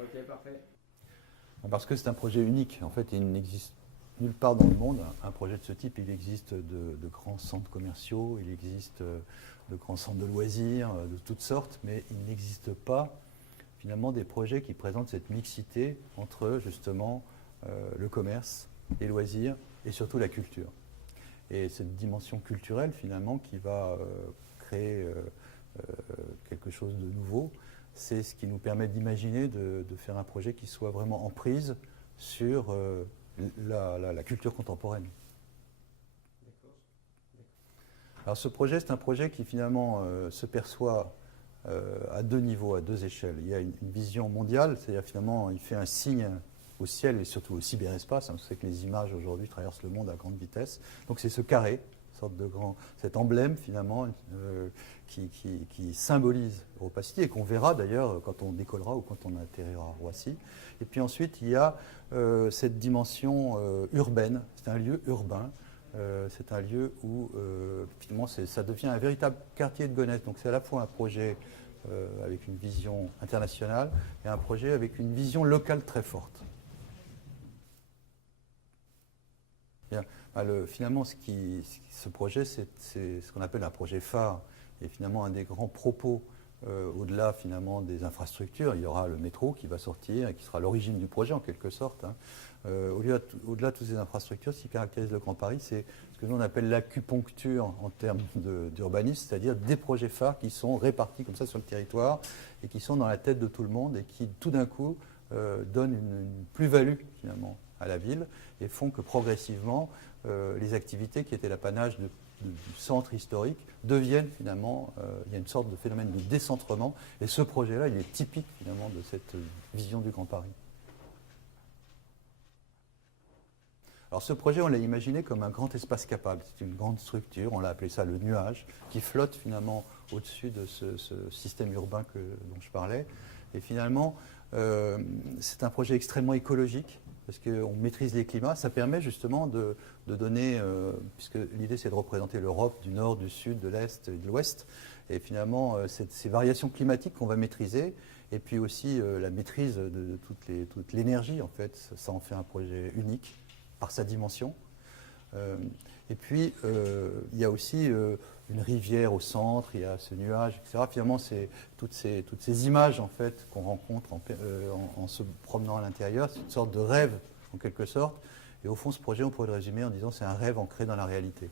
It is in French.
Ok, parfait. Parce que c'est un projet unique. En fait, il n'existe nulle part dans le monde un projet de ce type. Il existe de grands centres commerciaux, il existe de grands centres de loisirs, de toutes sortes, mais il n'existe pas finalement des projets qui présentent cette mixité entre justement le commerce, les loisirs et surtout la culture. Et cette dimension culturelle finalement qui va créer quelque chose de nouveau, c'est ce qui nous permet d'imaginer de faire un projet qui soit vraiment en prise sur la culture contemporaine. Alors ce projet, c'est un projet qui finalement se perçoit à deux niveaux, à deux échelles. Il y a une vision mondiale, c'est-à-dire finalement il fait un signe au ciel et surtout au cyberespace. On sait que les images aujourd'hui traversent le monde à grande vitesse. Donc c'est ce carré, sorte de cet emblème finalement qui symbolise l'opacité et qu'on verra d'ailleurs quand on décollera ou quand on atterrira à Roissy. Et puis ensuite il y a cette dimension urbaine, c'est un lieu urbain. C'est un lieu où finalement ça devient un véritable quartier de Gonesse. Donc c'est à la fois un projet avec une vision internationale et un projet avec une vision locale très forte. Bien. Finalement, ce projet, c'est ce qu'on appelle un projet phare et finalement un des grands propos au-delà finalement des infrastructures. Il y aura le métro qui va sortir et qui sera l'origine du projet en quelque sorte. Hein. Au-delà de toutes ces infrastructures, ce qui caractérise le Grand Paris, c'est ce que nous on appelle l'acupuncture en termes d'urbanisme, c'est-à-dire des projets phares qui sont répartis comme ça sur le territoire et qui sont dans la tête de tout le monde et qui tout d'un coup donnent une plus-value finalement à la ville et font que progressivement les activités qui étaient l'apanage du centre historique deviennent finalement, il y a une sorte de phénomène de décentrement et ce projet-là, il est typique finalement de cette vision du Grand Paris. Alors ce projet, on l'a imaginé comme un grand espace capable. C'est une grande structure, on l'a appelé ça le nuage, qui flotte finalement au-dessus de ce système urbain dont je parlais. Et finalement, c'est un projet extrêmement écologique, parce qu'on maîtrise les climats. Ça permet justement de donner, puisque l'idée c'est de représenter l'Europe du nord, du sud, de l'est et de l'ouest. Et finalement, ces variations climatiques qu'on va maîtriser, et puis aussi la maîtrise de toute l'énergie, en fait, ça en fait un projet unique par sa dimension. Et puis, il y a aussi une rivière au centre, il y a ce nuage, etc. Finalement, c'est toutes ces images en fait, qu'on rencontre en se promenant à l'intérieur. C'est une sorte de rêve, en quelque sorte. Et au fond, ce projet, on pourrait le résumer en disant c'est un rêve ancré dans la réalité.